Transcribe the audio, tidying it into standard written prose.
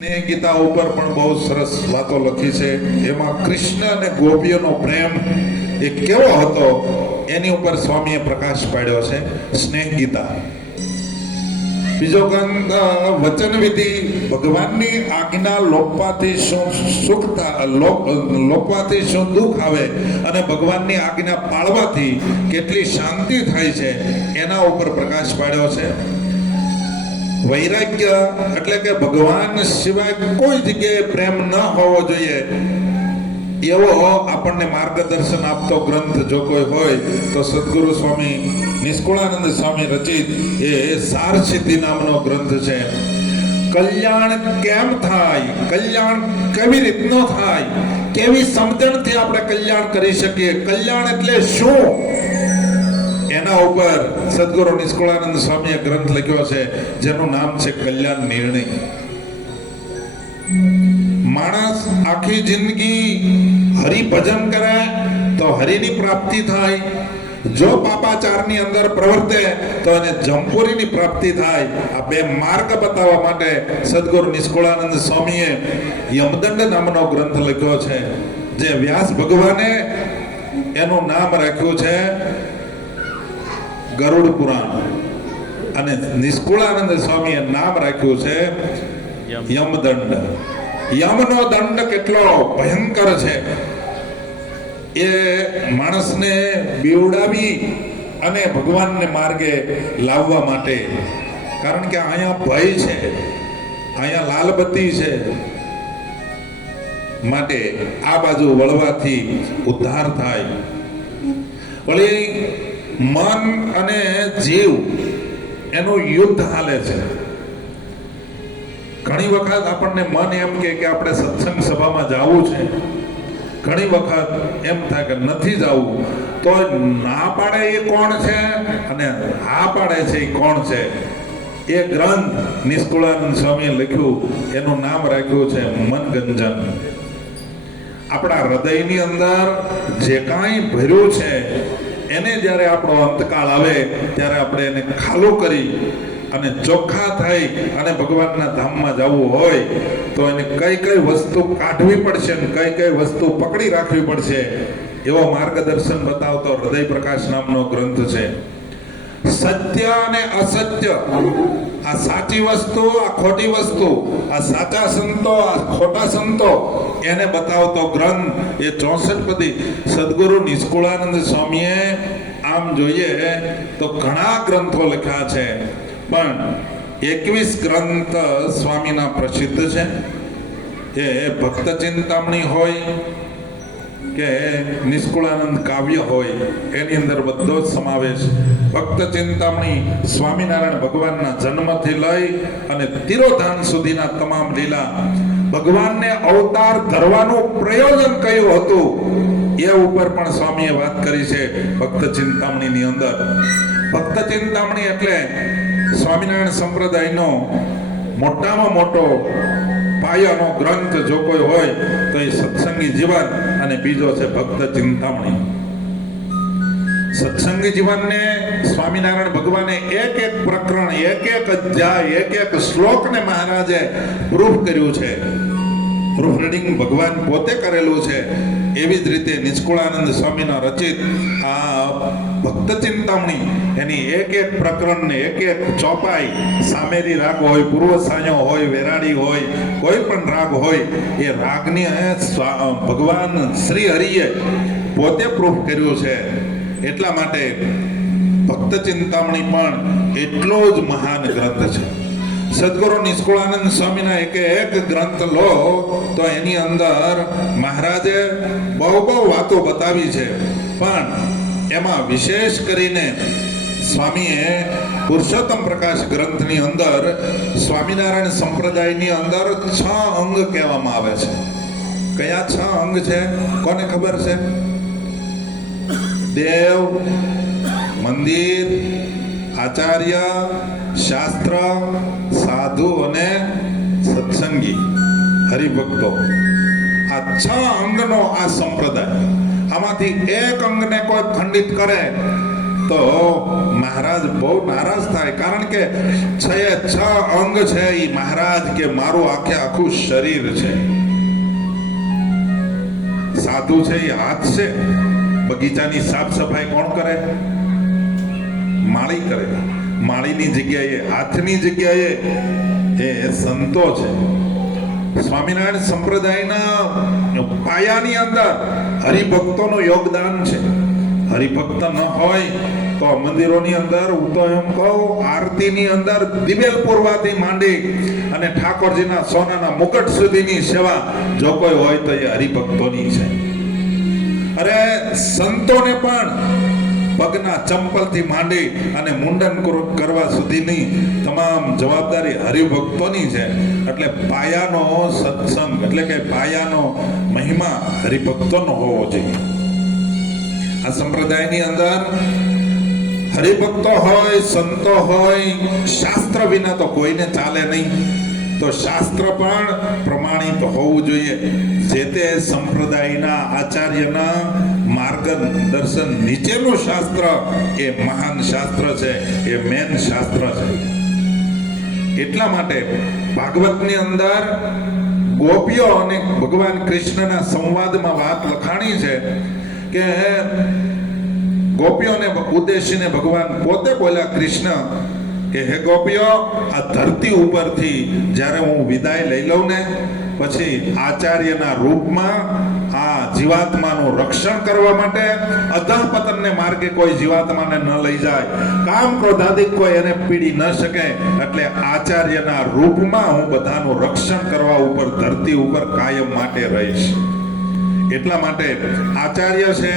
ગીતા ઉપર પણ બહુ સરસ વાતો લખી છે. એમાં કૃષ્ણ અને ગોપીઓનો પ્રેમ એ કેવો હતો એની ઉપર સ્વામીએ પ્રકાશ પાડ્યો છે. સ્નેહ ગીતા. બીજો ગ્રંથ વચન વિધિ. ભગવાનની આજ્ઞા લોપવાથી શું સુખ લોપવાથી શું દુઃખ આવે અને ભગવાનની આજ્ઞા પાળવાથી કેટલી શાંતિ થાય છે એના ઉપર પ્રકાશ પાડ્યો છે. વૈરાગ્ય એટલે કે ભગવાન સિવાય કોઈ જગ્યાએ પ્રેમ ન હોવો જોઈએ એવો આપણને માર્ગદર્શન આપતો ગ્રંથ જો કોઈ હોય તો સદગુરુ સ્વામી નિષ્કુળાનંદ સ્વામી રચિત એ સાર સિદ્ધિ નામનો ગ્રંથ છે. કલ્યાણ કેમ થાય, કલ્યાણ કેવી રીતનો થાય, કેવી સમજણથી આપણે કલ્યાણ કરી શકીએ, કલ્યાણ એટલે શું, એના ઉપર સદગુરુ નિષ્કુળાનંદ સ્વામીએ ગ્રંથ લખ્યો છે જેનું નામ છે કલ્યાણ નિર્ણય. માણસ આખી જિંદગી હરિભજન કરે તો હરિની પ્રાપ્તિ થાય. જો પાપાચારની અંદર પ્રવર્તે તો એને જમપુરીની પ્રાપ્તિ થાય. આ બે માર્ગ બતાવવા માટે સદગુરુ નિષ્કુળાનંદ સ્વામીએ યમદંડ નામનો ગ્રંથ લખ્યો છે જે વ્યાસ ભગવાને એનું નામ રાખ્યું છે ગરુડ પુરાણ અને નિષ્કુળાનંદ સ્વામીએ નામ રાખ્યું છે યમદંડ. યમનો દંડ કેટલો ભયંકર છે એ માણસને બીવડાવી અને ભગવાનને માર્ગે લાવવા માટે. કારણ કે અહીંયા ભય છે, અહીંયા લાલબત્તી છે, માટે આ બાજુ વળવાથી ઉદ્ધાર થાય. વળી મન અને જીવ એનું યુદ્ધ હાલે છે. ઘણી વખત આપણને મન એમ કે આપણે સત્સંગ સભામાં જવું છે, ઘણી વખત એમ થાય કે નથી જવું. તો ના પાડે એ કોણ છે અને હા પાડે છે એ કોણ છે? એ ગ્રંથ નિષ્કુળાનંદ સ્વામીએ લખ્યું, એનું નામ રાખ્યું છે મનગંજન. આપણા હૃદયની અંદર જે કાંઈ ભર્યું છે એને જ્યારે આપણો અંતકાળ આવે ત્યારે આપણે એને ખાલું કરી અને ચોખ્ખા થઈ અને ભગવાનના ધામમાં જવું હોય તો એને કઈ કઈ વસ્તુ કાઢવી પડશે ને કઈ કઈ વસ્તુ પકડી રાખવી પડશે એવો માર્ગદર્શન બતાવતો હૃદય પ્રકાશ નામનો ગ્રંથ છે. સત્ય અને અસત્ય, આ સાચી વસ્તુ, આ ખોટી વસ્તુ, આ સાચા સંતો, આ ખોટા સંતો, એને બતાવતો ગ્રંથ એ 64 પદી સદગુરુ નિષ્કુળાનંદ સ્વામીએ આમ જોઈએ તો ઘણા ગ્રંથો લખ્યા છે, પણ 21 ગ્રંથ સ્વામીના પ્રસિદ્ધ છે. એ ભક્ત ચિંતામણી હોય કે નિષ્કુળાનંદ કાવ્ય હોય એની અંદર બધો જ સમાવેશ. ભક્ત ચિંતામણી સ્વામિનારાયણ ભગવાનના જન્મથી લઈ અને તિરોધાન સુધીના તમામ લીલા, ભગવાનને અવતાર ધરવાનું પ્રયોજન કયું હતું એ ઉપર પણ સ્વામીએ વાત કરી છે ભક્ત ચિંતામણીની અંદર. ભક્ત ચિંતામણી એટલે સ્વામિનારાયણ સંપ્રદાયનો મોટામાં મોટો પાયાનો ગ્રંથ જો કોઈ હોય તો એ સત્સંગી જીવન અને બીજો છે ભક્ત ચિંતામણી. સત્સંગી જીવનને સ્વામિનારાયણ ભગવાને એક એક પ્રકરણ, એક એક અધ્યાય, એક એક શ્લોકને મહારાજે પ્રૂફ કર્યું છે. પ્રૂફ રીડિંગ ભગવાન પોતે કરેલું છે. એવી જ રીતે નિષ્કુળાનંદ સ્વામીના રચિત આ ભક્ત ચિંતામણી એની એક એક પ્રકરણને એક એક ચોપાઈ, સામેરી રાગ હોય, પૂર્વ સાયો હોય, વેરાડી હોય, કોઈ પણ રાગ હોય, એ રાગની ભગવાન શ્રી હરિએ પોતે પ્રૂફ કર્યું છે. એટલા માટે ભક્ત ચિંતામણી પણ એટલો જ મહાન ગ્રંથ છે. સદગુરુ નિષ્કુળાનંદ સ્વામીના એક ગ્રંથ લો તો એની અંદર મહારાજે બહુ બહુ વાતો બતાવી છે, પણ એમાં વિશેષ કરીને સ્વામીએ પુરુષોત્તમ પ્રકાશ ગ્રંથની અંદર સ્વામિનારાયણ સંપ્રદાયની અંદર 6 અંગ કહેવામાં આવે છે. કયા 6 અંગ છે કોને ખબર છે? દેવ, મંદિર, આચાર્ય, શાસ્ત્ર, સાધુ અને સત્સંગી હરિભક્તો. આ 6 અંગનો આ સંપ્રદાય. આમાંથી એક અંગને કોઈ ખંડિત કરે તો મહારાજ બહુ નારાજ થાય, કારણ કે 6 અંગ છે એ મહારાજ કે મારું આખું શરીર છે. સાધુ છે એ હાથ છે, બગીચાની સાફ સફાઈ કોણ કરે? માળી કરે. માળીની જગ્યાએ, હાથની જગ્યાએ એ સંતો છે. સ્વામિનારાયણ સંપ્રદાયના પાયાની અંદર હરિભક્તોનું યોગદાન છે. હરિભક્ત ન હોય તો મંદિરોની અંદર, હું તો એમ કહું, આરતીની અંદર દિવેલ પૂરવાથી માંડી અને ઠાકોરજીના સોનાના મુકટ સુધીની સેવા જો કોઈ હોય તો એ હરિભક્તોની છે. અરે સંતોને પણ પગના ચંપલથી માંડી અને મુંડન કરવા સુધીની તમામ જવાબદારી હરિભક્તોની છે. એટલે પાયાનો સત્સંગ, એટલે કે પાયાનો મહિમા હરિભક્તોનો હોવો જોઈએ. આ સંપ્રદાયની અંદર હરિભક્તો હોય, સંતો હોય, શાસ્ત્ર વિના તો કોઈને ચાલે નહીં. તો શાસ્ત્ર પણ પ્રમાણિત હોવું જોઈએ. જે તે સંપ્રદાયના આચાર્યના માર્ગદર્શન નીચેનું શાસ્ત્ર એ મહાન શાસ્ત્ર છે, એ મેન શાસ્ત્ર છે. એટલા માટે ભાગવતની અંદર ગોપીઓ અને ભગવાન કૃષ્ણના સંવાદમાં વાત લખાણી છે કે ગોપીઓને ઉદ્દેશીને ભગવાન પોતે બોલ્યા, કૃષ્ણ કે હે ગોપીઓ, આ ધરતી ઉપરથી જ્યારે હું વિદાય લઈ લઉં ને પછી આચાર્યના રૂપમાં આ જીવાત્માનું રક્ષણ કરવા માટે અધઃપતનને માર્ગે કોઈ જીવાત્માને ન લઈ જાય, કામ ક્રોધાદિક કોઈ એને પીડી ન શકે, એટલે આચાર્યના રૂપમાં હું બધાનું રક્ષણ કરવા ઉપર ધરતી ઉપર કાયમ માટે રહીશ. એટલા માટે આચાર્ય છે